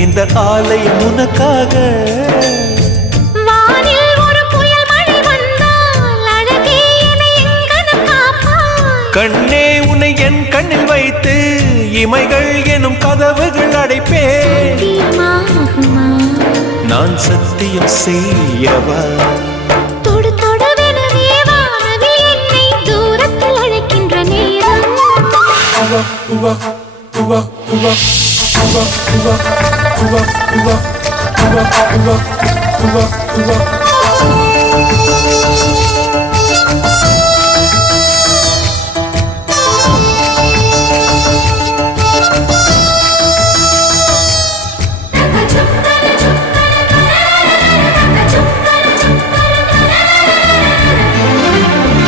இந்த ஆலயம் உனக்காக. வானில் ஒரு புயல் மழை வந்தால் அழகே என்னை எங்கனம் காப்பாய். கண்ணே உன்னை என் கண்ணில் வைத்து இமைகள் எனும் கதவுகள் அடைப்பேன். சத்தியமாகுமா? நான் சத்தியம் செய்யவா? தொடு தொடுவெனவே வானவில் என்னை தூரத்தில் அழைக்கின்ற நேரம்.